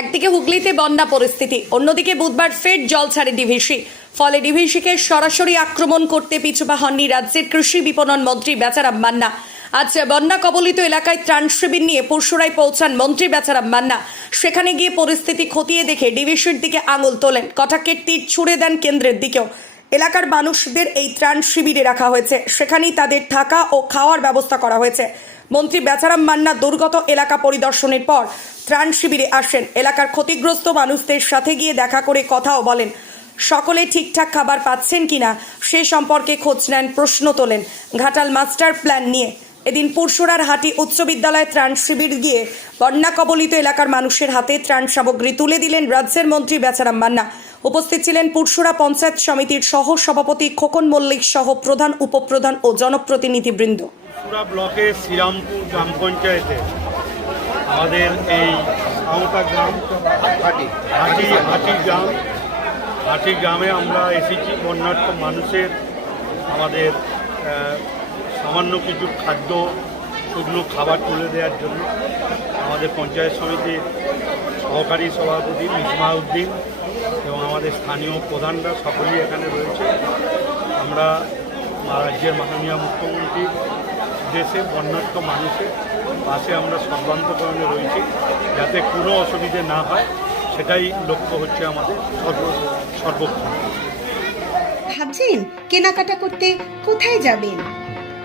একদিকে হুগলিতে বন্যা পরিস্থিতি, অন্যদিকে বুধবার ফের জল ছাড়ে ডিভিসি। ফলে ডিভিসিকে সরাসরি আক্রমণ করতে পিছুপা হননি রাজ্যের কৃষি বিপণন মন্ত্রী বেচারাম মান্না। আজ বন্যা কবলিত এলাকায় ত্রাণ শিবির নিয়ে পরশুরায় পৌঁছান মন্ত্রী বেচারাম মান্না। সেখানে গিয়ে পরিস্থিতি খতিয়ে দেখে ডিভিসির দিকে আঙুল তোলেন। কটাকের তীর ছুড়ে দেন কেন্দ্রের দিকেও। এলাকার মানুষদের এই ত্রাণ শিবিরে রাখা হয়েছে। সেখানেই তাদের থাকা ও খাওয়ার ব্যবস্থা করা হয়েছে। মন্ত্রী বেচারাম মান্না দুর্গত এলাকা পরিদর্শনের পর ত্রাণ শিবিরে আসেন। এলাকার ক্ষতিগ্রস্ত মানুষদের সাথে গিয়ে দেখা করে কথাও বলেন। সকলে ঠিকঠাক খাবার পাচ্ছেন কিনা সে সম্পর্কে খোঁজ নেন, প্রশ্ন তোলেন। ঘাটাল মাস্টার প্ল্যান নিয়ে এদিন পুরসুরার হাটি উচ্চ বিদ্যালয়ে ত্রাণ শিবির গিয়ে বন্যা কবলিত এলাকার মানুষের হাতে ত্রাণ সামগ্রী তুলে দিলেন রাজ্যের মন্ত্রী বেচারাম মান্না। উপস্থিত ছিলেন পুরসুরা পঞ্চায়েত সমিতির সহ সভাপতি খোকন মল্লিক সহ প্রধান, উপপ্রধান ও জনপ্রতিনিধিবৃন্দ। পুরা ব্লকে শ্রীরামপুর গ্রাম পঞ্চায়েতে আমাদের এই গ্রাম, হাটি হাটি গ্রাম, হাটি গ্রামে আমরা এসেছি। বন্যার্থ মানুষের আমাদের সামান্য কিছু খাদ্য শুকনো খাবার তুলে দেওয়ার জন্য আমাদের পঞ্চায়েত সমিতির সহকারী সভাপতি মিসমা উদ্দিন এবং আমাদের স্থানীয় প্রধানরা সকলেই এখানে রয়েছে। আমরা রাজ্যের মাননীয় মুখ্যমন্ত্রী দেশে বন্যার্থ মানুষের পাশে আমরা সর্বান্তকরণে রয়েছি যাতে কোনো অসুবিধে না হয়, সেটাই লক্ষ্য হচ্ছে আমাদের সর্ব, সর্বক্ষণ। ভাবছেন কেনাকাটা করতে কোথায় যাবেন?